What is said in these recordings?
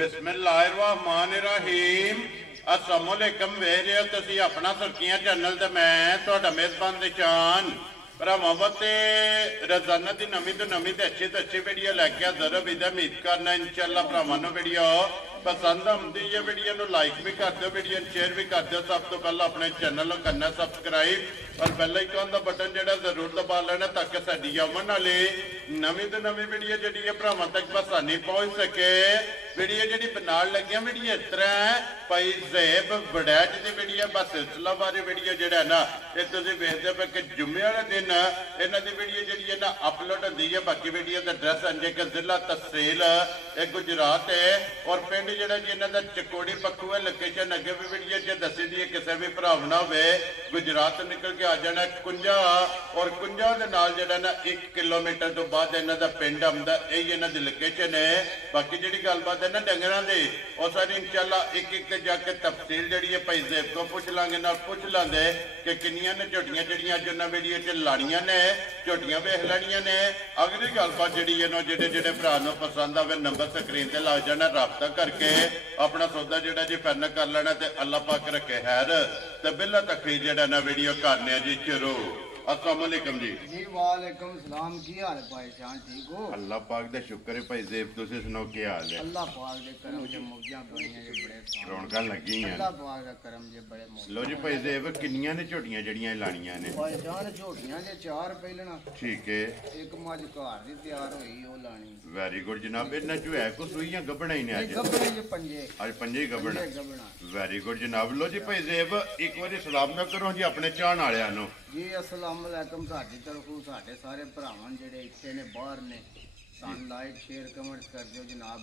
बिस्मिल्लाहिर्रहमानिर्रहीम अस्सलामुअलैकुम वेख रहे हो तुसीं अपना सुर्खियां चैनल ते मैं तुहाडा मेज़बान निशान भरावां ते रोजाना की नवीं तो नवीं ते अच्छी वीडियो लैके हाज़र उम्मीद करना इंशाअल्लाह भरावां नूं वीडियो पसंद आती है। वीडियो नूं लाइक भी कर दो, वीडियो शेयर भी कर दो। सब तो पहले अपने चैनल नूं करना सबसक्राइब और बेल आइकन का बटन जिहड़ा जरूर दबा लेना ताकि साडी आउण वाली नवीं तो नवीं वीडियो जिहड़ी है भरावां तक आसानी पहुँच सके। वीडियो जिहड़ी बनाउण लगे वीडियो इस तरह है भाई ज़ैब वड़ैच की वीडियो बस सिलसिलावारी वीडियो जिहड़ा ना ये तुसीं वेखदे पे कि जुम्मे वाले दिन इन्हां दी वीडियो जिहड़ी है ना अपलोड होंदी है। बाकी वीडियो का एड्रैस अंजे कि जिला तहसील गुजरात है और पिंड जिहड़ा जी इन्हां दा चकोड़ी पक्खू है। लोकेशन अगे भी वीडियो च दसी दी है, किसी भी भराव ना होवे गुजरात निकल के आ जाना कुंजा और कुंजा दे नाल जिहड़ा ना 1 किलोमीटर तो बाद इन्हां दा पिंड आउंदा। यही इन्हां दी लोकेशन है। बाकी जिहड़ी गलबात है ना डंगरां दी और सारी इंशाअल्लाह एक जाके तफसील जिहड़ी है भाई ज़ैब को पुछ लांगे ना पुछ लांगे कि किन्नियां ने झोटियां जिहड़ियां अज उन्हां वीडियो च लाणियां ने झोटियां वेख लैणियां ने। अगली गलबात जिहड़ी है ना जिहड़े भरा नूं पसंद आवे नंबर स्क्रीन ते ला जाना, राबता करके अपना सौदा जिहड़ा जी फाइनल कर लेना ते अल्लाह पाक रखे खैर ते बिल्ला तक जिहड़ा ना वीडियो करने जी शुरू। अस्सलाम वालेकुम जी। जी वालेकुम सलाम। की हाल है भाई जान, ठीक हो? अल्लाह पाक दा शुक्र है भाई ज़ैब, तुसीं सुनाओ की हाल है? अल्लाह पाक दे करम जे मौजां बणियां जे बड़े रौनकां लगी हैं। अल्लाह पाक दा करम जे बड़े मौज। लो जी भाई ज़ैब किन्नियां ने झोटियां जड़ियां लाणियां ने? भाई जान झोटियां जे 4 पहिलना ठीक है, एक मझ घर दी तैयार होई ओ लाणी। वेरी गुड जनाब। इन्हां चो है को सुईयां गबड़ा ही ने अज? गबड़े जे पंजे अज पंजे गबड़ा। गबड़ा। वेरी गुड जनाब। लो जी भाई ज़ैब एक बार सलाम ना करो जी अपने चाहण वालियां नूं। जी अस्सलाम वालेकुम। साडी तरफों साडे सारे भरावां जेड़े इत्थे ने बाहर ने सानूं लाइक शेयर कमेंट कर दिओ जनाब।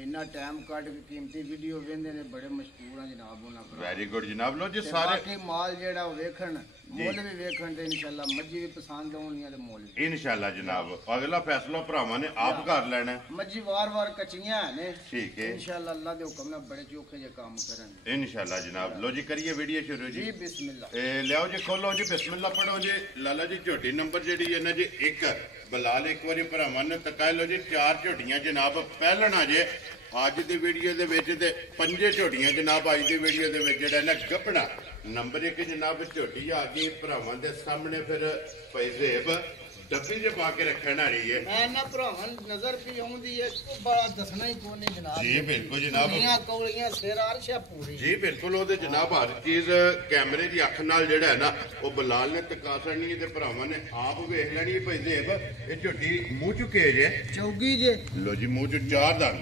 इन्ना टाइम कट के कीमती वीडियो वेंदे ने, बड़े मशहूर हैं जनाब उन्हां पर। वेरी गुड जनाब। लो जी सारे बाकी माल जेड़ा वेखण मुल भी वेखण ते इंशाअल्लाह मज्जी भी पसंद आउणियां ते मुल भी इंशाअल्लाह जनाब अगला फैसला भरावां ने आप कर लेना। मज्जी वार-वार कच्चियां ने। ठीक है, इंशाअल्लाह अल्लाह दे हुक्म नाल बड़े चोखे जे काम करन इंशाअल्लाह जनाब। लो जी करिए वीडियो शुरू जी। जी बिस्मिल्लाह। लियाओ जी, खोलो जी, बिस्मिल्लाह पढ़ो जी। लाला जी झोटी नंबर जी है ना जी 1 बलाल एक बार भरावां ने तकाए। लो जी 4 झोटियां जनाब पहलना जे अज की वीडियो के पंजे झोटियां जनाब अज की वीडियो के ना गबड़ा। नंबर 1 जनाब झोटी आ गई भरावां दे सामने। फिर भाई ज़ैब डब्बी च पा के रखने वाली है। मैं ना भरावां नजर भी आउंदी है को बड़ा दसना ही कोने जनाब। जी बिल्कुल जनाब। दुनिया कौलियां सिर अर्श पूरी। जी बिल्कुल ओदे जनाब हर चीज कैमरे की अख नाल जेड़ा है ना वो बलाल ने तका छड़नी है ते भरावां ने आप वेख लेनी है। भाई ज़ैब ये झोटी मुंह चुके जे चौगी जे। लो जी मुंह च 4 दान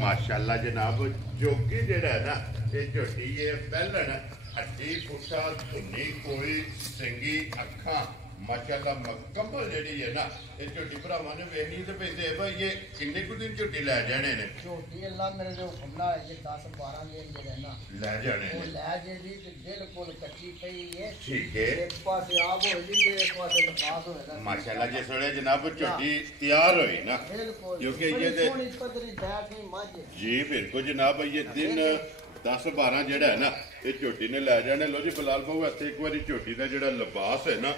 माशाअल्लाह जनाब। जोगी जेड़ा है ना ये झोटी ये पहलन हड्डी पुट्ठा धुनी कोई सिंगी अखा माशाअल्लाह मुकम्मल जेड़ी है ना ये झोटी भरावां ने वेखनी ते भाई ज़ैब ये किन्ने कुछ दिन झोटी लै जाने ने? झोटी अल्लाह मेरे जो हुक्म नाल ये 10-12 दिन जेड़ा ना लै जाने वो ने। लै जेदी ते बिल्कुल कच्ची पई है। ठीक है, एक पासे आग हो जी एक पासे लफास होएगा। माशाअल्लाह जिस वेले जनाब झोटी तैयार होई ना बिल्कुल क्योंकि बड़ी ये ते सोहनी पदरी बैठनी मझ। जी बिल्कुल जनाब ये दिन 10-12 जेड़ा है ना ये झोटी ने लै जाने। लो जी बलाल बाबू इत्थे एक बारी झोटी का जेड़ा लिबास है ना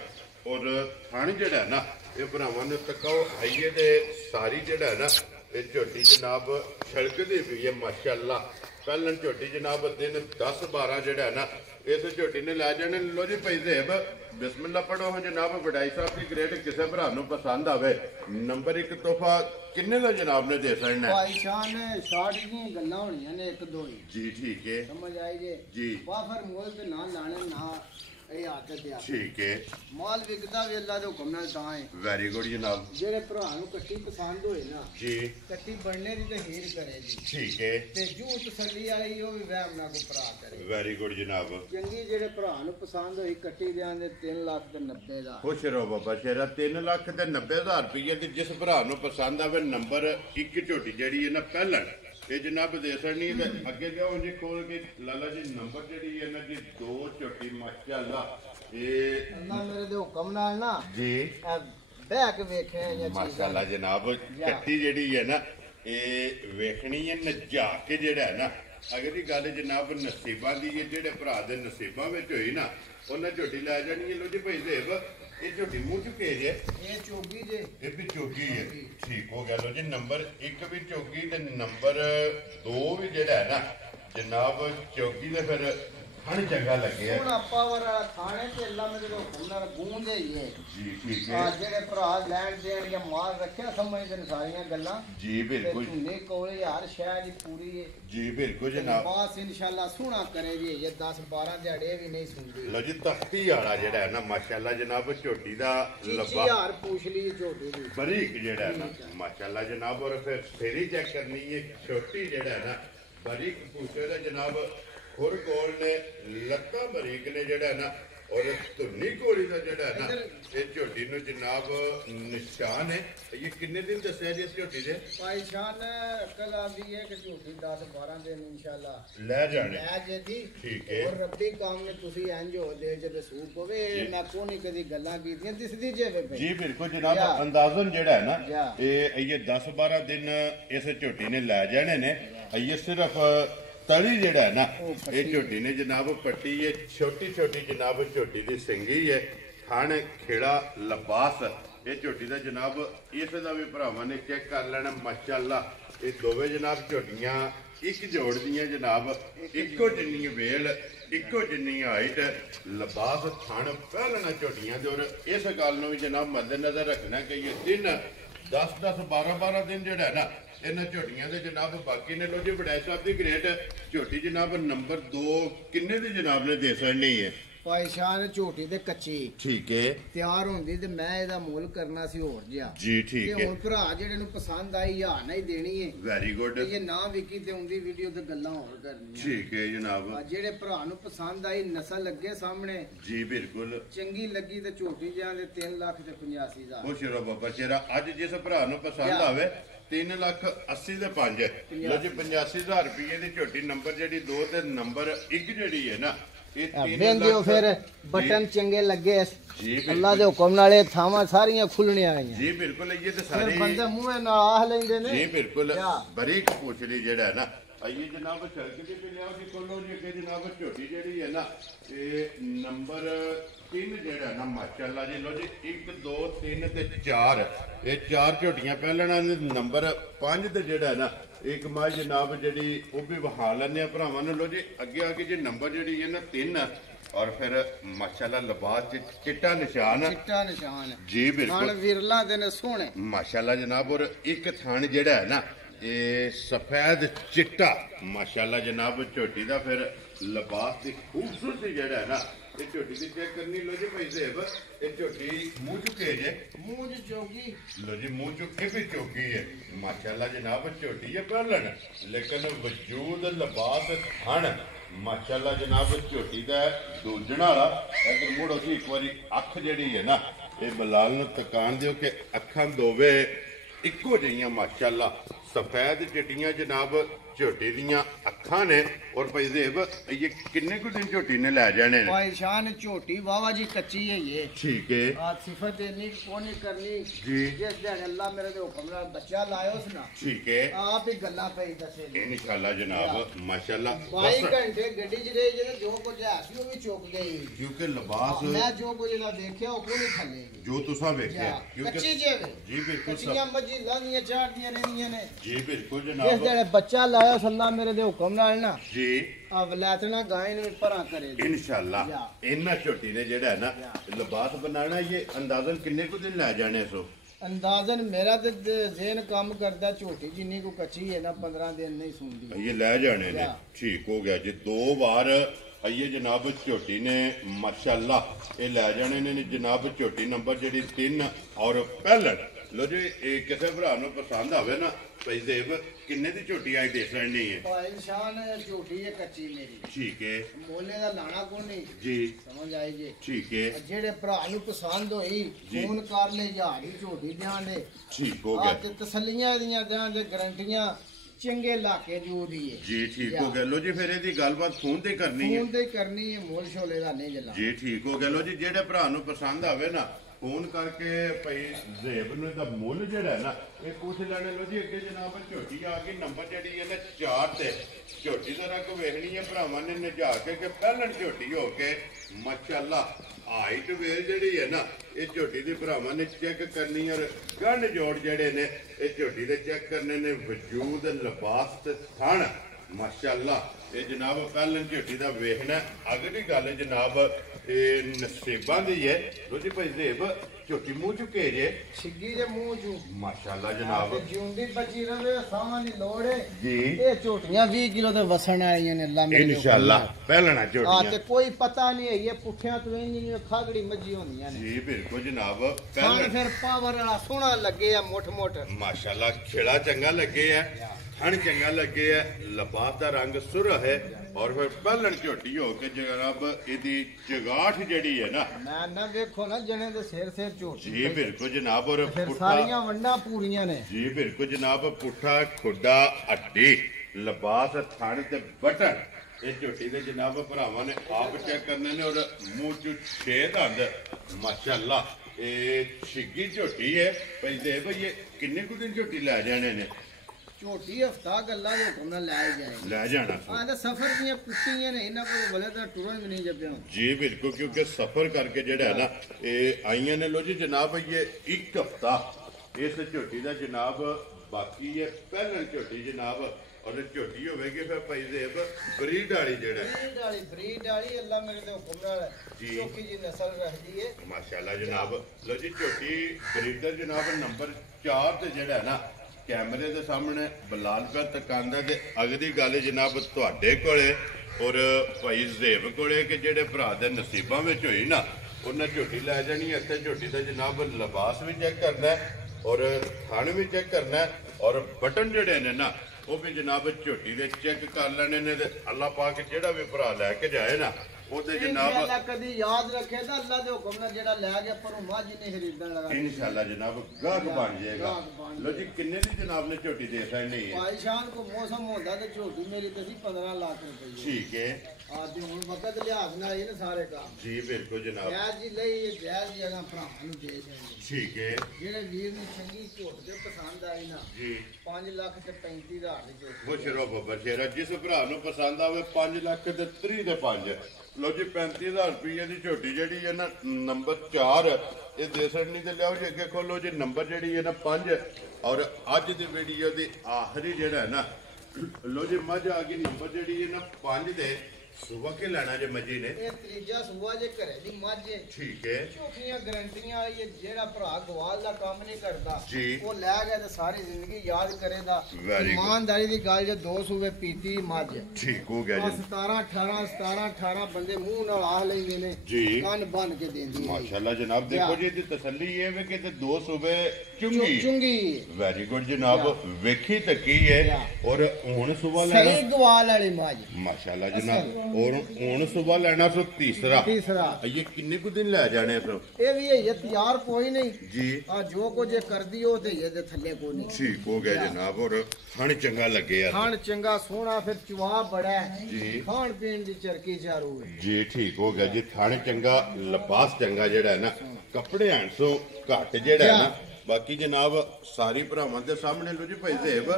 और थान जेड़ा है ना ये भरावां ने तकाओ आइए ते सारी जेड़ा है ना ये झोटी जनाब छड़कदी पई है माशाअल्लाह। पहलन झोटी जनाब दिन 10-12 जेड़ा है ना इस झोटी ने लै जाने। लो जी भाई ज़ैब बिस्मिल्लाह पढ़ो हाँ जनाब। वडाई साहब की ग्रेड किसी भरा नूं पसंद आवे नंबर 1 तोहफा किन्ने का जनाब ने दे सकना? भाई शान शॉर्ट दी गल्लां होणियां ने 1-2 ही। जी ठीक है, समझ आई जे जी वाफर मोल ते ना लाने ना ए आते ते ठीक है। माल विकदा भी अल्लाह दे हुक्म नाल तां है। वेरी गुड जनाब। जेड़े भरा नूं कट्टी पसंद होए ना जी कट्टी बनने दी ते हीर करे जी ठीक है, ते जू तसल्ली वाली ओ भी वहम ना को भरा करे। वेरी गुड जनाब। चंगी जेड़े भरा नूं पसंद होई कट्टी देआं दे 3,90,000। खुश रहो बाबा शेरा। 3,90,000 रुपये की जिस भरा नूं पसंद आवे नंबर 1 झोटी जेड़ी है ना पहलन ये जनाब दे सकनी है। अगे जाओ जी खोल के लाला जी नंबर जेड़ी है ना जी 2 झोटी माशाअल्लाह ये अल्लाह मेरे दे हुक्म नाल ना जी बैक वेखे या चीज़ माशाअल्लाह जनाब कट्टी जेड़ी है ना ये वेखनी है नजा के जेड़ा है ना। अगर ये गल जनाब नसीबां दी है जेड़े भरा दे नसीबां विच होई ना उन्हें झोटी लै जानी है। लो जी भाई ज़ैब ਇਹ ਝੋਟੀ ਮੂੰਹ ਚੁੱਕੇ ਜੇ ਇਹ ਚੋਗੀ ਜੇ ਇਹ ਵੀ ਚੋਗੀ ਹੈ ਠੀਕ ਹੋ ਗਿਆ ਲੋ ਜੀ ਨੰਬਰ 1 ਵੀ ਚੋਗੀ ਤੇ ਨੰਬਰ 2 ਵੀ ਜਿਹੜਾ ਹੈ ਨਾ ਜਨਾਬ ਚੋਗੀ ਦੇ ਫਿਰ ਹਣ ਚੰਗਾ ਲੱਗਿਆ ਹੁਣ ਆਪਾਂ ਵਰ ਖਾਣੇ ਤੇ ਅੱਲਾ ਮੇਰੇ ਕੋ ਹੁਨਰ ਗੂੰਜੇ ਹੀ ਹੈ ਜੀ ਠੀਕ ਆ ਹੈ ਜਿਹੜੇ ਭਰਾ ਲੈਣ ਦੇਣ ਜਾਂ ਮਾਲ ਰੱਖਿਆ ਸਮਝਦੇ ਨੇ ਸਾਰੀਆਂ ਗੱਲਾਂ ਜੀ ਬਿਲਕੁਲ ਝੁੰਨੇ ਕੋਲੇ ਯਾਰ ਸ਼ਾਇਦ ਹੀ ਪੂਰੀ ਹੈ ਜੀ ਬਿਲਕੁਲ ਜਨਾਬ ਬਾਸ ਇਨਸ਼ਾਅੱਲਾ ਸੋਹਣਾ ਕਰੇ ਜੀ ਇਹ 10 12 ਦਿਹਾੜੇ ਵੀ ਨਹੀਂ ਸੁਣਦੀ ਲੋ ਜੀ ਤਖਤੀ ਵਾਲਾ ਜਿਹੜਾ ਹੈ ਨਾ ਮਾਸ਼ਾਅੱਲਾ ਜਨਾਬ ਝੋਟੀ ਦਾ ਲੱਭਾ 30000 ਪੁੱਛ ਲਈ ਝੋਟੀ ਦੀ ਬਰੀਕ ਜਿਹੜਾ ਹੈ ਨਾ ਮਾਸ਼ਾਅੱਲਾ ਜਨਾਬ ਔਰ ਫਿਰ ਫੇਰੀ ਚੈੱਕ ਕਰਨੀ ਹੈ ਛੋਟੀ ਜਿਹੜਾ ਹੈ ਨਾ ਬਰੀਕ ਪੂਛੇ ਦਾ ਜਨਾਬ ਖੁਰ ਕੋਲ ਨੇ ਲੱਤਾਂ ਬਰੀਕ ਨੇ ਜਿਹੜਾ ਹੈ ਨਾ ਔਰ ਧੁੰਨੀ ਘੋੜੀ ਦਾ ਜਿਹੜਾ ਹੈ ਨਾ ਇਹ ਝੋਟੀ ਨੂੰ ਜਨਾਬ ਨਿਸ਼ਾਨ ਹੈ ਇਹ ਕਿੰਨੇ ਦਿਨ ਦੱਸਿਆ ਜੀ ਇਸ ਝੋਟੀ ਦੇ ਭਾਈ ਸ਼ਾਨ ਕਲ ਆਂਦੀ ਹੈ ਕਿ ਝੋਟੀ 10 12 ਦਿਨ ਇਨਸ਼ਾਅੱਲਾ ਲੈ ਜਾਣੇ ਲੈ ਜੇ ਜੀ ਠੀਕ ਹੈ ਔਰ ਰੱਬੀ ਕੰਮ ਨੇ ਤੁਸੀਂ ਇੰਜ ਹੋ ਦੇ ਜਦ ਸੂਪ ਹੋਵੇ ਮੈਂ ਕੋਨੀ ਕਦੀ ਗੱਲਾਂ ਕੀਤੀਆਂ ਦਿਸਦੀ ਜੇ ਪਈ ਜੀ ਬਿਲਕੁਲ ਜਨਾਬ ਅੰਦਾਜ਼ਨ ਜਿਹੜਾ ਹੈ ਜਾ। ਨਾ ਇਹ 10 12 ਦਿਨ ਇਸ ਝੋਟੀ ਨੇ ਲੈ ਜਾਣੇ ਨੇ ਇਹ ਸਿਰਫ ਤਲੀ ਜਿਹੜਾ ਹੈ ਨਾ ਇਹ ਝੋਟੀ ਨੇ ਜਨਾਬ ਪੱਟੀ ਹੈ ਛੋਟੀ ਛੋਟੀ ਜਨਾਬ ਝੋਟੀ ਦੀ ਸਿੰਗੀ ਹੈ ਥਣ ਖੇੜਾ ਲਬਾਸ ਇਹ ਝੋਟੀ ਦਾ ਜਨਾਬ ਇਸ ਦਾ ਵੀ ਭਰਾਵਾਂ ਨੇ ਚੈੱਕ ਕਰ ਲੈਣਾ ਮਾਸ਼ਾਅੱਲਾ ਇਹ ਦੋਵੇਂ ਜਨਾਬ ਝੋਟੀਆਂ ਇੱਕ ਜੋੜ ਦੀਆਂ ਜਨਾਬ ਇੱਕੋ ਜਿੰਨੀ ਵੇਲ ਇੱਕੋ ਜਿੰਨੀ ਹਾਈਟ ਲਬਾਸ ਥਣ ਪਹਿਲਣਾ ਝੋਟੀਆਂ ਦੇ ਔਰ ਇਸ ਗੱਲ ਨੂੰ ਵੀ ਜਨਾਬ ਮੱਦੇਨਜ਼ਰ ਰੱਖਣਾ ਕਿ ਇਹ ਦਿਨ 10 10 12 12 ਦਿਨ ਜਿਹੜਾ ਹੈ ਨਾ ਇਹਨਾਂ ਝੋਟੀਆਂ ਦੇ ਜਨਾਬ ਬਾਕੀ ਨੇ ਲੋ ਜੀ ਵਡਾਈ ਸਾਹਿਬ ਦੀ ਗ੍ਰੇਟ ਝੋਟੀ ਜਨਾਬ ਨੰਬਰ 2 ਕਿੰਨੇ ਦੀ ਜਨਾਬ ਨੇ ਦੇ ਸਕਣੀ ਹੈ ਭਾਈ ਸ਼ਾਨ ਝੋਟੀ ਤੇ ਕੱਚੀ ਠੀਕ ਹੈ ਤਿਆਰ ਹੁੰਦੀ ਤੇ ਮੈਂ ਇਹਦਾ ਮੁੱਲ ਕਰਨਾ ਸੀ ਹੋਰ ਜਿਆ ਜੀ ਤੇ ਠੀਕ ਹੈ ਹੁਣ ਭਰਾ ਜਿਹੜੇ ਨੂੰ ਪਸੰਦ ਆਈ ਜਾਂ ਨਹੀਂ ਦੇਣੀ ਹੈ ਵੈਰੀ ਗੁੱਡ ਇਹ ਨਾ ਵਿਕੀ ਤੇ ਹੁੰਦੀ ਵੀਡੀਓ ਤੇ ਗੱਲਾਂ ਹੋਰ ਕਰਨੀਆਂ ਠੀਕ ਹੈ ਜਨਾਬ ਜਿਹੜੇ ਭਰਾ ਨੂੰ ਪਸੰਦ ਆਈ ਨਸਲ ਲੱਗੇ ਸਾਹਮਣੇ ਜੀ ਬਿਲਕੁਲ ਚੰਗੀ ਲੱਗੀ ਤੇ ਝੋਟੀ ਜਾਂ ਦੇ 3 ਲੱਖ ਤੇ 85,000 ਖੁਸ਼ ਰਹੋ ਬਾਬਾ ਸ਼ੇਰਾ ਅੱਜ ਜਿਸ ਭਰਾ ਨੂੰ ਪਸੰਦ ਆਵੇ 3 ਲੱਖ 80 ਦੇ 5 ਲੋ ਜੀ 85,000 ਰੁਪਏ ਦੀ ਝੋਟੀ ਨੰਬਰ ਜਿਹੜੀ 2 ਤੇ ਨੰਬਰ 1 ਜਿਹੜੀ ਹੈ ਨਾ ਇਹ ਵੇਂਦਿਓ ਫਿਰ ਬਟਨ ਚੰਗੇ ਲੱਗੇ ਜੀ ਅੱਲਾ ਦੇ ਹੁਕਮ ਨਾਲੇ ਥਾਵਾਂ ਸਾਰੀਆਂ ਖੁੱਲਣੀਆਂ ਆਈਆਂ ਜੀ ਬਿਲਕੁਲ ਇਹ ਤੇ ਫਿਰ ਸਾਰੀ ਬੰਦੇ ਮੂੰਹ ਨਾਲ ਆਹ ਲੈਂਦੇ ਨੇ ਜੀ ਬਿਲਕੁਲ ਬਰੀਕ ਪੁੱਛੜੀ ਜਿਹੜਾ ਹੈ ਨਾ ਆਈਏ ਜਨਾਬ ਸੜਕ ਤੇ ਵੀ ਲਿਆਓ ਜੀ ਕੋਲੋਂ ਜੀ ਅੱਗੇ ਜਨਾਬ ਝੋਟੀ ਜਿਹੜੀ ਹੈ ਨਾ ਇਹ ਨੰਬਰ 3 ਜਿਹੜਾ ਨਾ ਮਾਸ਼ਾਅੱਲਾ ਜੀ ਲੋ ਜੀ 1 2 3 ਤੇ 4 ਇਹ 4 ਝੋਟੀਆਂ ਪਹਿਲਣਾ ਨੰਬਰ 5 ਤੇ ਜਿਹੜਾ ਹੈ ਨਾ ਇੱਕ ਮਾਂ ਜਨਾਬ ਜਿਹੜੀ ਉਹ ਵੀ ਵਹਾ ਲੈਂਦੇ ਆ ਭਰਾਵਾਂ ਨੂੰ ਲੋ ਜੀ ਅੱਗੇ ਆ ਕੇ ਜੇ ਨੰਬਰ ਜਿਹੜੀ ਹੈ ਨਾ 3 ਔਰ ਫਿਰ ਮਾਸ਼ਾਅੱਲਾ ਲਿਬਾਸ ਚ ਚਿੱਟਾ ਨਿਸ਼ਾਨ ਚਿੱਟਾ ਨਿਸ਼ਾਨ ਜੀ ਬਿਲਕੁਲ ਥਣ ਵਿਰਲਾ ਦੇ ਨੇ ਸੋਹਣੇ ਮਾਸ਼ਾਅੱਲਾ ਜਨਾਬ ਔਰ ਇੱਕ ਥਣ ਜਿਹੜਾ ਹੈ ਨਾ ਇਹ ਸਫੈਦ ਚਿੱਟਾ ਮਾਸ਼ਾਅੱਲਾ ਜਨਾਬ ਝੋਟੀ ਦਾ ਫਿਰ ਲਿਬਾਸ ਦੀ ਖੂਬਸੂਰਤੀ ਜਿਹੜਾ ਹੈ ਨਾ ਇਹ ਝੋਟੀ ਦੀ ਚੈੱਕ ਕਰਨੀ ਲੋ ਜੀ ਭਾਈ ਸਾਹਿਬ ਇਹ ਝੋਟੀ ਮੂੰਹ ਚੁੱਕੇ ਜੇ ਮੂੰਹ ਚ ਚੋਗੀ ਲੋ ਜੀ ਮੂੰਹ ਚੁੱਕੇ ਵੀ ਚੋਕੀ ਹੈ ਮਾਸ਼ਾਅੱਲਾ ਜਨਾਬ ਝੋਟੀ ਹੈ ਪਹਿਲਣ ਲੇਕਿਨ ਵਜੂਦ ਲਿਬਾਸ ਥਣ ਮਾਸ਼ਾਅੱਲਾ ਜਨਾਬ ਝੋਟੀ ਦਾ ਦੂਜਣ ਵਾਲਾ ਇਧਰ ਮੁੜੋ ਜੀ ਇੱਕ ਵਾਰੀ ਅੱਖ ਜਿਹੜੀ ਹੈ ਨਾ ਇਹ ਬਲਾਲ ਨੂੰ ਤਕਾਨ ਦਿਓ ਕਿ ਅੱਖਾਂ ਦੋਵੇਂ ਇੱਕੋ ਜਿਹੀਆਂ ਮਾਸ਼ਾਅੱਲਾ ਸਫੈਦ ਚਿੱਟੀਆਂ ਜਨਾਬ ਝੋਟੀ ਦੀਆਂ ਅੱਖਾਂ ਨੇ ਔਰ ਭਾਈ ਸਾਹਿਬ ਇਹ ਕਿੰਨੇ ਕੁ ਦਿਨ ਝੋਟੀ ਨੇ ਲੈ ਜਾਣੇ ਨੇ ਭਾਈ ਸ਼ਾਨ ਝੋਟੀ ਵਾਵਾ ਜੀ ਕੱਚੀ ਹੈ ਇਹ ਠੀਕ ਹੈ ਆ ਸਿਫਤ ਇੰਨੀ ਕੋਨੀ ਕਰਨੀ ਜੀ ਜਿਸ ਦਿਨ ਅੱਲਾ ਮੇਰੇ ਦੇ ਹੁਕਮ ਨਾਲ ਬੱਚਾ ਲਾਇਓ ਸੀ ਨਾ ਠੀਕ ਹੈ ਆਪ ਹੀ ਗੱਲਾਂ ਪਈ ਦੱਸੇ ਜੀ ਇਨਸ਼ਾਅੱਲਾ ਜਨਾਬ ਮਾਸ਼ਾਅੱਲਾ 22 ਘੰਟੇ ਗੱਡੀ 'ਚ ਰਹੇ ਜਿਹੜੇ ਜੋ ਕੁਝ ਹੈ ਸੀ ਉਹ ਵੀ ਚੁੱਕ ਗਈ ਕਿਉਂਕਿ ਲਿਬਾਸ ਮੈਂ ਜੋ ਕੁਝ ਇਹਦਾ ਦੇਖਿਆ ਉਹ ਕੋਈ ਨਹੀਂ ਥੱਲੇ ਜੋ ਤੁਸੀਂ ਵੇਖਿਆ ਕੱਚੀ ਜਿਹੇ ਜੀ ਬਿਲਕੁਲ ਕੱਚੀਆਂ ਮੱਝੀ ਲਾਂਦੀਆਂ ਚਾੜਦੀਆਂ ਰਹਿੰਦੀਆਂ ਨੇ ਜੀ ਬਿਲਕੁਲ ਜਿਸ ਜਨਾਬ ਦਿਨ ਬੱਚਾ ਲਾਇਆ ਸੱਲਾ ਮੇਰੇ ਦੇ ਹੁਕਮ ਨਾਲ ਨਾ ਜੀ ਆ ਵਲਾਤਣਾ ਗਾਇ ਨੂੰ ਪਰਾਂ ਕਰੇ ਇਨਸ਼ਾਅੱਲਾ ਇਹਨਾਂ ਝੋਟੀ ਨੇ ਜਿਹੜਾ ਹੈ ਨਾ ਲਿਬਾਸ ਬਣਾਣਾ ਇਹ ਅੰਦਾਜ਼ਨ ਕਿੰਨੇ ਕੁ ਦਿਨ ਲੈ ਜਾਣੇ ਸੋ ਅੰਦਾਜ਼ਨ ਮੇਰਾ ਤੇ ਜ਼ੇਨ ਕੰਮ ਕਰਦਾ ਝੋਟੀ ਜਿੰਨੀ ਕੋ ਕੱਚੀ ਹੈ ਨਾ 15 ਦਿਨ ਨਹੀਂ ਸੁਣਦੀ ਇਹ ਲੈ ਜਾਣੇ ਨੇ ਠੀਕ ਹੋ ਗਿਆ ਜੀ 2 ਵਾਰ ਆਈਏ ਜਨਾਬ ਝੋਟੀ ਨੇ ਮਾਸ਼ਾਅੱਲਾ ਇਹ ਲੈ ਜਾਣੇ ਨੇ ਜਨਾਬ ਝੋਟੀ ਨੰਬਰ ਜਿਹੜੀ 3 ਔਰ ਪਹਿਲਣ ਲੋ ਜੀ ਇਹ ਕਿਸੇ ਭਰਾ ਨੂੰ ਪਸੰਦ ਆਵੇ ਨਾ ਭਾਈ ਦੇਵ ਕਿੰਨੇ ਦੀ ਝੋਟੀ ਆਈ ਦੇ ਸਕਣੀ ਹੈ ਭਾਈ ਸ਼ਾਨ ਝੋਟੀ ਹੈ ਕੱਚੀ ਮੇਰੀ ਠੀਕ ਹੈ ਮੋਲੇ ਦਾ ਲਾਣਾ ਕੋ ਨਹੀਂ ਜੀ ਸਮਝ ਆਈ ਜੀ ਠੀਕ ਹੈ ਜਿਹੜੇ ਭਰਾ ਨੂੰ ਪਸੰਦ ਹੋਈ ਫੋਨ ਕਰ ਲੈ ਯਾਰੀ ਝੋਟੀ ਦਿਆਂ ਦੇ ਠੀਕ ਹੋ ਗਿਆ ਤੇ ਤਸੱਲੀਆਂ ਦੀਆਂ ਦਿਆਂ ਦੇ ਗਰੰਟੀਆਂ ਚੰਗੇ ਇਲਾਕੇ ਜੋ ਦੀ ਹੈ ਜੀ ਠੀਕ ਹੋ ਗਿਆ ਲੋ ਜੀ ਫਿਰ ਇਹਦੀ ਗੱਲਬਾਤ ਫੋਨ ਤੇ ਕਰਨੀ ਹੈ ਫੋਨ ਤੇ ਕਰਨੀ ਹੈ ਮੋਲ ਸ਼ੋਲੇ ਦਾ ਨਹੀਂ ਜਲਾ ਜੀ ਠੀਕ ਹੋ ਗਿਆ ਲੋ ਜੀ ਜਿਹੜੇ ਭਰਾ ਨੂੰ ਪਸੰਦ ਆਵੇ ਨਾ ਫੋਨ ਕਰਕੇ ਭਾਈ ਜ਼ੇਬ ਨੂੰ ਇਹਦਾ ਮੁੱਲ ਜਿਹੜਾ ਨਾ ਇਹ ਪੁੱਛ ਲੈਣੇ ਲੋ ਜੀ ਅੱਗੇ ਜਨਾਬ ਝੋਟੀ ਆ ਗਈ ਨੰਬਰ ਜਿਹੜੀ ਹੈ ਨਾ 4 ਤੇ ਝੋਟੀ ਦਾ ਰੰਗ ਵੇਖਣੀ ਹੈ ਭਰਾਵਾਂ ਨੇ ਨਿਜਾ ਕੇ ਕਿ ਪਹਿਲਣ ਝੋਟੀ ਹੋ ਕੇ ਮਾਸ਼ਾਅੱਲਾ ਹਾਈਟ ਵੇਲ ਜਿਹੜੀ ਹੈ ਨਾ ਇਹ ਝੋਟੀ ਦੀ ਭਰਾਵਾਂ ਨੇ ਚੈੱਕ ਕਰਨੀ ਔਰ ਗੰਢ ਜੋੜ ਜਿਹੜੇ ਨੇ ਇਹ ਝੋਟੀ ਦੇ ਚੈੱਕ ਕਰਨੇ ਨੇ ਵਜੂਦ ਲਿਬਾਸ ਤੇ ਥਣ ਮਾਸ਼ਾਅੱਲਾ ਇਹ ਜਨਾਬ ਪਹਿਲਾਂ ਝੋਟੀ ਦਾ ਵੇਖਣਾ ਅਗਲੀ ਗੱਲ ਜਨਾਬ ਇਹ ਨਸੀਬਾਂ ਦੀ ਹੈ ਲੋਜੀ ਭਾਈ ਜ਼ੇਬ ਝੋਟੀ ਮੂੰਹ ਚੁੱਕੇ ਜੇ ਛਿੱਗੀ ਜੇ ਮੂੰਹ ਚੋਂ ਮਾਸ਼ਾਅੱਲਾ ਜਨਾਬ ਜਿਉਂਦੀ ਬੱਚੀ ਰਵੇ ਸਾਹਾਂ ਦੀ ਲੋੜ ਹੈ ਜੀ ਇਹ ਝੋਟੀਆਂ 20 ਕਿਲੋ ਦੇ ਵਸਣ ਵਾਲੀਆਂ ਨੇ ਅੱਲਾ ਮੇਰੇ ਇਨਸ਼ਾਅੱਲਾ ਪਹਿਲਣਾ ਝੋਟੀਆਂ ਤੇ ਕੋਈ ਪਤਾ ਨਹੀਂ ਹੈ ਇਹ ਪੁੱਠਿਆਂ ਤੋਂ ਇੰਜ ਨਹੀਂ ਖਾਗੜੀ ਮੱਝੀ ਹੁੰਦੀਆਂ ਨੇ ਜੀ ਬਿਲਕੁਲ ਜਨਾਬ ਖਾਣ ਫਿਰ ਪਾਵਰ ਵਾਲਾ ਸੋਹਣਾ ਲੱਗੇ ਆ ਮੁੱਠ ਮਾਸ਼ਾਅੱਲਾ ਖੇੜਾ ਚੰਗਾ ਲੱਗੇ ਆ ਥਣ ਚੰਗਾ ਲੱਗੇ ਆ ਲਿਬਾਸ ਦਾ ਰੰਗ ਸੁਰਖ ਹੈ ਔਰ ਫਿਰ ਪਹਿਲਣ ਝੋਟੀ ਹੋ ਕੇ ਜਨਾਬ ਇਹਦੀ ਜਗਾਠ ਜਿਹੜੀ ਹੈ ਨਾ ਮੈਂ ਨਾ ਵੇਖੋ ਨਾ ਜਣੇ ਦੇ ਸਿਰ ਝੋਟੀ ਜੀ ਬਿਲਕੁਲ ਜਨਾਬ ਔਰ ਪੁੱਠਾ ਸਾਰੀਆਂ ਵੰਡਾਂ ਪੂਰੀਆਂ ਨੇ ਜੀ ਬਿਲਕੁਲ ਜਨਾਬ ਪੁੱਠਾ ਖੁੱਡਾ ਅੱਡੀ ਲਿਬਾਸ ਥਣ ਤੇ ਬਟਨ ਇਹ ਝੋਟੀ ਦੇ ਜਨਾਬ ਭਰਾਵਾਂ ਨੇ ਆਪ ਚੈੱਕ ਕਰਨੇ ਨੇ ਔਰ ਮੂੰਹ ਚ 6 ਦੰਦ ਮਾਸ਼ਾਅੱਲਾ ਇਹ ਛਿੱਗੀ ਝੋਟੀ ਹੈ ਪੈਂਦੇ ਭਈ ਇਹ ਕਿੰਨੇ ਕੁ ਦਿਨ ਝੋਟੀ ਲੈ ਜਾਣੇ ਨੇ ਝੋਟੀ ਹਫਤਾ ਗੱਲਾਂ ਦੇ ਹੁਕਮ ਨਾਲ ਲੈ ਜਾਣਾ ਆਹ ਤਾਂ ਸਫਰ ਦੀਆਂ ਕੁੱਤੀਆਂ ਨੇ ਇਹਨਾਂ ਕੋਲ ਬਲੇ ਤਾਂ ਟੁਰਨ ਵੀ ਨਹੀਂ ਜੱਪਿਆ ਜੀ ਬਿਲਕੁਲ ਕਿਉਂਕਿ ਸਫਰ ਕਰਕੇ ਜਿਹੜਾ ਹੈ ਨਾ ਇਹ ਆਈਆਂ ਨੇ ਲੋ ਜੀ ਜਨਾਬ ਇਹ ਇੱਕ ਹਫਤਾ ਇਸ ਝੋਟੀ ਦਾ ਜਨਾਬ ਬਾਕੀ ਹੈ ਪਹਿਲਾਂ ਝੋਟੀ ਜਨਾਬ ਔਰ ਝੋਟੀ ਹੋਵੇਗੀ ਫਿਰ ਭਾਈ ਜ਼ੇਬ ਬਰੀਡ ਵਾਲੀ ਜਿਹੜਾ ਬਰੀਡ ਵਾਲੀ ਅੱਲਾ ਮੇਰੇ ਦੇ ਹੁਕਮ ਨਾਲ ਚੋਕੀ ਜੀ ਨਸਲ ਰੱਖਦੀ ਹੈ ਮਾਸ਼ਾਅੱਲਾ ਜਨਾਬ ਲੋ ਜੀ ਝੋਟੀ ਬਰੀਡਰ ਜਨਾਬ ਨੰਬਰ 4 ਤੇ ਜਿਹੜਾ ਹੈ ਨਾ ਕੈਮਰੇ ਦੇ ਸਾਹਮਣੇ ਬਲਾਲਪੁਰ ਤਕਾਂਦਾ ਤੇ ਅਗਲੀ ਗੱਲ ਜਨਾਬ ਤੁਹਾਡੇ ਕੋਲੇ ਔਰ ਭਾਈ ਜ਼ੇਬ ਕੋਲੇ ਕਿ ਜਿਹੜੇ ਭਰਾ ਦੇ ਨਸੀਬਾਂ ਵਿੱਚ ਹੋਈ ਨਾ ਉਹਨਾਂ ਝੋਟੀ ਲੈ ਜਾਣੀ ਇੱਥੇ ਝੋਟੀ ਦਾ ਜਨਾਬ ਲਿਬਾਸ ਵੀ ਚੈੱਕ ਕਰਨਾ ਔਰ ਥਣ ਵੀ ਚੈੱਕ ਕਰਨਾ ਔਰ ਬਟਨ ਜਿਹੜੇ ਨੇ ਨਾ ਉਹ ਵੀ ਜਨਾਬ ਝੋਟੀ ਦੇ ਚੈੱਕ ਕਰ ਲੈਣੇ ਨੇ ਤੇ ਅੱਲਾਹ ਪਾਕ ਜਿਹੜਾ ਵੀ ਭਰਾ ਲੈ ਕੇ ਜਾਏ ਨਾ ਉਹਦੇ ਜਨਾਬ ਅੱਲਾ ਕਦੀ ਯਾਦ ਰੱਖੇ ਤਾਂ ਅੱਲਾ ਦੇ ਹੁਕਮ ਨਾਲ ਜਿਹੜਾ ਲੈ ਗਿਆ ਪਰ ਉਹ ਮੱਝ ਨਹੀਂ ਖਰੀਦਣ ਲਗਾ ਇਨਸ਼ਾਅੱਲਾ ਜਨਾਬ ਗਾਹਕ ਬਣ ਜਾਏਗਾ ਲੋ ਜੀ ਕਿੰਨੇ ਦੀ ਜਨਾਬ ਨੇ ਝੋਟੀ ਦੇ ਸਕਣੀ ਹੈ ਭਾਈ ਸ਼ਾਨ ਕੋ ਮੌਸਮ ਹੁੰਦਾ ਤੇ ਝੋਟੀ ਮੇਰੀ ਤੇ ਸੀ 15 ਲੱਖ ਰੁਪਏ ਠੀਕ ਹੈ ਆਦੀ ਹੁਣ ਵਕਤ ਲਿਹਾਜ਼ ਨਾਲ ਇਹ ਸਾਰੇ ਕੰਮ ਜੀ ਬਿਲਕੁਲ ਜਨਾਬ ਜਾਇਜ਼ ਜੀ ਲਈ ਇਹ ਜਾਇਜ਼ ਜਗ੍ਹਾ ਭਰਾਵਾਂ ਨੂੰ ਦੇ ਦੇਣਗੇ ਠੀਕ ਹੈ ਜਿਹੜੇ ਵੀਰ ਨੂੰ ਚੰਗੀ ਝੋਟ ਦੇ ਪਸੰਦ ਆਈ ਨਾ ਜੀ 5 ਲੱਖ ਤੇ 35,000 ਦੀ ਝੋਟ ਬੁਸ਼ਰੋ ਬੱਬਰ ਸ਼ੇਰਾ ਜਿਸ ਭਰਾ ਨੂੰ ਪਸੰਦ ਆਵੇ 5 ਲੱਖ ਤੇ 3 ਦੇ 5 ਲੋ ਜੀ 35,000 ਰੁਪਏ ਦੀ ਝੋਟੀ ਜਿਹੜੀ ਹੈ ਨਾ ਨੰਬਰ 4 ਇਹ ਦੇ ਸਕਣੀ ਤੇ ਲਿਆਓ ਜੀ ਅੱਗੇ ਖੋਲੋ ਜੀ ਨੰਬਰ ਜਿਹੜੀ ਹੈ ਨਾ 5 ਔਰ ਅੱਜ ਦੀ ਵੀਡੀਓ ਦੀ ਆਖਰੀ ਜਿਹੜਾ ਹੈ ਨਾ ਲੋ ਜੀ ਮੱਝ ਆ ਗਈ ਨੰਬਰ ਜਿਹੜੀ ਹੈ ਨਾ 5 ਦੇ ਸੁਬਾ ਕੇ ਲੈਣਾ ਜੇ ਮੱਝੀ ਨੇ ਇਹ ਤੀਜਾ ਸੂਆ ਜੇ ਘਰੇ ਦੀ ਮੱਝ ਹੈ ਠੀਕ ਹੈ ਝੋਟੀਆਂ ਗਰੰਟੀਆਂ ਵਾਲੀ ਹੈ ਜਿਹੜਾ ਭਰਾ ਗਵਾਲ ਦਾ ਕੰਮ ਨਹੀਂ ਕਰਦਾ ਜੀ ਉਹ ਲੈ ਗਿਆ ਤੇ ਸਾਰੀ ਜ਼ਿੰਦਗੀ ਯਾਦ ਕਰੇਗਾ Very good. ਇਮਾਨਦਾਰੀ ਦੀ ਗੱਲ ਜੇ 2 ਸੂਬੇ ਪੀਤੀ ਮੱਝ ਠੀਕ ਹੋ ਗਿਆ ਜੀ 17 ਬੰਦੇ ਮੂੰਹ ਨਾਲ ਆਹ ਲੈਂਦੇ ਨੇ ਜੀ ਕੰਨ ਬੰਨ ਕੇ ਦਿੰਦੀ ਹੈ ਮਾਸ਼ਾਅੱਲਾ ਜਨਾਬ ਦੇਖੋ ਜੀ ਇਹਦੀ ਤਸੱਲੀ ਇਹ ਵੇ ਕਿ ਤੇ 2 ਸੂਬੇ ਚੁੰਗੀ ਚੁੰਗੀ ਵੈਰੀ ਗੁੱਡ ਜਨਾਬ ਵੇਖੀ ਤਾਂ ਕੀ ਹੈ ਔਰ ਹੁਣ ਸੁਬਾ ਸਹੀ ਲੈਣਾ ਗਵਾਲ ਵਾਲੀ ਮੱਝ ਮਾਸ਼ਾਅੱਲਾ ਜਨਾਬ ਔਰ ਹੁਣ ਸੁਬਾ ਲੈਣਾ ਸੋ ਤੀਸਰਾ ਤੀਸਰਾ ਇਹ ਕਿੰਨੇ ਕੁ ਦਿਨ ਲੈ ਜਾਣੇ ਫਿਰ ਇਹ ਵੀ ਹੈ ਤਿਆਰ ਕੋਈ ਨਹੀਂ ਜੀ ਆ ਜੋ ਕੁਝ ਇਹ ਕਰਦੀ ਉਹ ਤੇ ਇਹਦੇ ਥੱਲੇ ਕੋਈ ਨਹੀਂ ਠੀਕ ਹੋ ਗਿਆ ਜਨਾਬ ਔਰ ਹਣ ਚੰਗਾ ਲੱਗੇ ਯਾਰ ਖਾਣ ਚੰਗਾ ਸੋਹਣਾ ਫਿਰ ਚੁਆ ਬੜਾ ਹੈ ਜੀ ਖਾਣ ਪੀਣ ਦੀ ਚਰਕੀ ਚਾਰੂ ਹੈ ਜੀ ਠੀਕ ਹੋ ਗਿਆ ਜੀ ਥਾਣੇ ਚੰਗਾ ਲਿਬਾਸ ਚੰਗਾ ਜਿਹੜਾ ਹੈ ਨਾ ਕੱਪੜੇ ਹਣ ਸੋ ਘੱਟ ਜਿਹੜਾ ਹੈ ਨਾ ਬਾਕੀ ਜਨਾਬ ਸਾਰੀ ਭਰਾਵਾਂ ਦੇ ਸਾਹਮਣੇ ਲੋ ਜੀ ਭਾਈ ਜ਼ੇਬ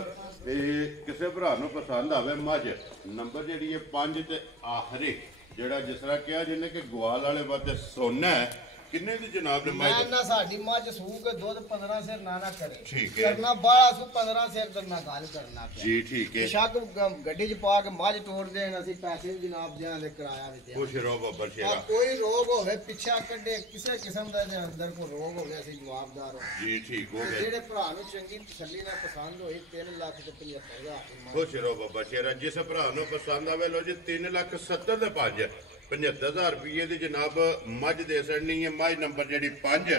ਇਹ ਕਿਸੇ ਭਰਾ ਨੂੰ ਪਸੰਦ ਆਵੇ ਮੱਝ ਨੰਬਰ ਜਿਹੜੀ ਹੈ 5 ਤੇ ਆਖਰੀ ਜਿਹੜਾ ਜਿਸ ਤਰ੍ਹਾਂ ਕਿਹਾ ਜਿਹਨੇ ਕਿ ਗਵਾਲ ਵਾਲੇ ਵਾਸਤੇ ਸੋਨਾ ਹੈ ਕਿੰਨੇ ਦੀ ਜਨਾਬ ਨੇ ਮੱਝ ਮੈਂ ਨਾ ਸਾਡੀ ਮੱਝ ਸੂਕ ਦੁੱਧ 15 ਸਿਰ ਨਾ ਕਰੇ ਠੀਕ ਹੈ ਕਰਨਾ ਬਾਹਲਾ ਸੂ 15 ਸਿਰ ਤੱਕ ਨਾ ਗੱਲ ਕਰਨਾ ਪਿਆ ਜੀ ਠੀਕ ਹੈ ਸ਼ੱਕ ਗੱਡੀ 'ਚ ਪਾ ਕੇ ਮੱਝ ਤੋੜ ਦੇਣ ਅਸੀਂ ਪੈਸੇ ਵੀ ਜਨਾਬ ਦਿਆਂ ਦੇ ਕਿਰਾਇਆ ਵੀ ਦਿਆਂ ਖੁਸ਼ ਰਹੋ ਬੱਬਰ ਆ ਸ਼ੇਰਾ ਕੋਈ ਰੋਗ ਹੋਵੇ ਪਿੱਛਾ ਕੱਢੇ ਕਿਸੇ ਕਿਸਮ ਦਾ ਇਹਦੇ ਅੰਦਰ ਕੋਈ ਰੋਗ ਹੋਵੇ ਅਸੀਂ ਜਵਾਬਦਾਰ ਹੋ ਜੀ ਠੀਕ ਹੋ ਗਿਆ ਜਿਹੜੇ ਭਰਾ ਨੂੰ ਚੰਗੀ ਤਸੱਲੀ ਨਾਲ ਪਸੰਦ ਹੋਈ 3 ਲੱਖ ਤੇ 75,000 ਖੁਸ਼ ਰਹੋ ਬੱਬਰ ਸ਼ੇਰਾ ਜਿਸ ਭਰਾ ਨੂੰ ਪਸੰਦ ਆਵੇ ਲੋ ਜੀ 3,70,000 ਦੇ 5 75,000 ਰੁਪਏ ਦੀ ਜਨਾਬ ਮੱਝ ਦੇ ਸੜਨੀ ਹੈ ਮੱਝ ਨੰਬਰ ਜਿਹੜੀ 5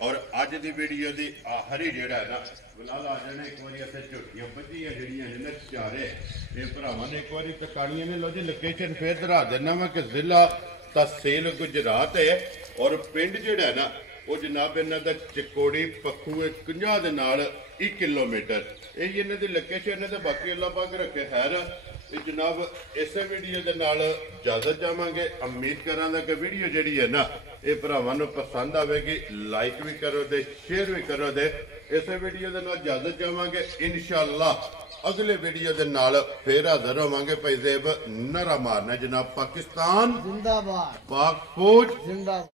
ਔਰ ਅੱਜ ਦੀ ਵੀਡੀਓ ਦੀ ਆਖਰੀ ਜਿਹੜਾ ਹੈ ਨਾ ਬਲਾਲ ਆ ਜਾਣਾ ਇੱਕ ਵਾਰੀ ਇੱਥੇ ਝੋਟੀਆਂ ਬੱਝੀਆਂ ਜਿਹੜੀਆਂ ਨੇ ਨਾ ਚਾਰੇ ਇਹ ਭਰਾਵਾਂ ਨੇ ਇੱਕ ਵਾਰੀ ਟਕਾਣੀਆਂ ਨੇ ਲੋ ਜੀ ਲੋਕੇਸ਼ਨ ਫੇਰ ਦਰਾ ਦੇਣਾ ਵਾ ਕਿ ਜ਼ਿਲ੍ਹਾ ਤਹਿਸੀਲ ਗੁਜਰਾਤ ਹੈ ਔਰ ਪਿੰਡ ਜਿਹੜਾ ਹੈ ਨਾ ਉਹ ਜਨਾਬ ਇਹਨਾਂ ਦਾ ਚਕੋੜੀ ਪੱਖੂ 50 ਦੇ ਨਾਲ 1 ਕਿਲੋਮੀਟਰ ਇਹ ਇਹਨਾਂ ਦੀ ਲੋਕੇਸ਼ਨ ਹੈ ਤੇ ਬਾਕੀ ਅੱਲਾਹ ਪਾਕ ਰੱਖੇ ਖੈਰ ਇਹ ਜਨਾਬ ਇਸੇ ਵੀਡੀਓ ਦੇ ਨਾਲ ਇਜਾਜ਼ਤ ਚਾਹਾਂਗੇ ਉਮੀਦ ਕਰਾਂਗਾ ਕਿ ਵੀਡੀਓ ਜਿਹੜੀ ਹੈ ਨਾ ਇਹ ਭਰਾਵਾਂ ਨੂੰ ਪਸੰਦ ਆਵੇਗੀ ਲਾਈਕ ਵੀ ਕਰੋ ਤੇ ਸ਼ੇਅਰ ਵੀ ਕਰੋ ਤੇ ਇਸੇ ਵੀਡੀਓ ਦੇ ਨਾਲ ਇਜਾਜ਼ਤ ਚਾਹਾਂਗੇ ਇਨਸ਼ਾਅੱਲਾ ਅਗਲੇ ਵੀਡੀਓ ਦੇ ਨਾਲ ਫੇਰ ਹਾਜ਼ਰ ਹੋਵਾਂਗੇ ਭਾਈ ਜ਼ੇਬ ਨਰਾ ਮਾਰਨਾ ਜਨਾਬ ਪਾਕਿਸਤਾਨ ਜ਼ਿੰਦਾਬਾਦ ਪਾਕ ਫੌਜ ਜ਼ਿੰਦਾਬਾਦ